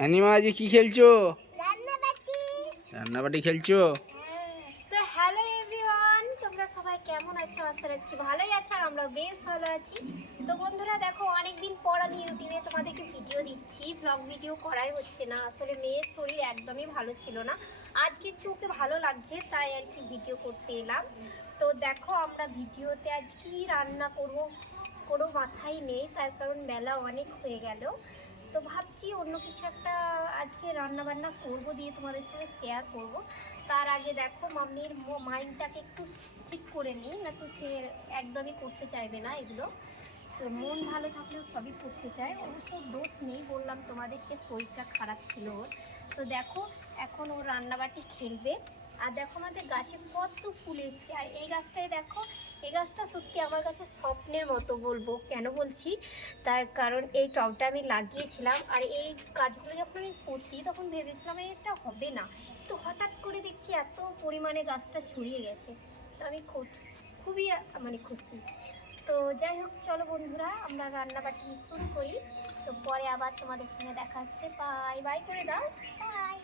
অ্যানিমা আজ কি খেলছো? রান্নাবাটি। রান্নাবাটি খেলছো? তো হ্যালো এভরিওয়ান, তোমরা সবাই কেমন আছো? আশা রাখছি ভালোই আছো আর আমরা বেশ ভালো আছি। তো বন্ধুরা দেখো, অনেকদিন পর আমি ইউটিউবে তোমাদেরকে ভিডিও দিচ্ছি। ব্লগ ভিডিও করাই হচ্ছে না, আসলে মেয়ের শরীর একদমই ভালো ছিল না। আজকে একটু ওকে ভালো লাগছে, তাই আর কি ভিডিও করতে এলাম। তো দেখো আমরা ভিডিওতে আজ কি রান্না করব কোনো মাথায় নেই, তার কারণ বেলা অনেক হয়ে গেল। তো ভাবছি অন্য কিছু একটা আজকে রান্না বান্না করব, দিয়ে তোমাদের সঙ্গে শেয়ার করব। তার আগে দেখো মাম্মির মাইন্ডটাকে একটু ঠিক করে নিই, না তো সে একদমই করতে চাইবে না এগুলো। তো মন ভালো থাকলেও সবই করতে চায়, অবশ্য দোষ নেই, বললাম তোমাদেরকে শরীরটা খারাপ ছিল ওর। তো দেখো এখন ও রান্নাবাটি খেলবে। আর দেখো আমাদের গাছে কত ফুল এসছে, আর এই গাছটায় দেখো, এই গাছটা সত্যি আমার কাছে স্বপ্নের মতো। বলবো কেন বলছি, তার কারণ এই টবটা আমি লাগিয়েছিলাম, আর এই গাছগুলো যখন আমি করছি তখন ভেবেছিলাম এটা হবে না, তো হঠাৎ করে দেখছি এত পরিমাণে গাছটা ছড়িয়ে গেছে। তো আমি খুবই মানে খুশি। তো যাই হোক, চলো বন্ধুরা আমরা রান্নাবাটি শুরু করি। তো পরে আবার তোমাদের সঙ্গে দেখা হচ্ছে। বাই বাই করে দাও। বাই।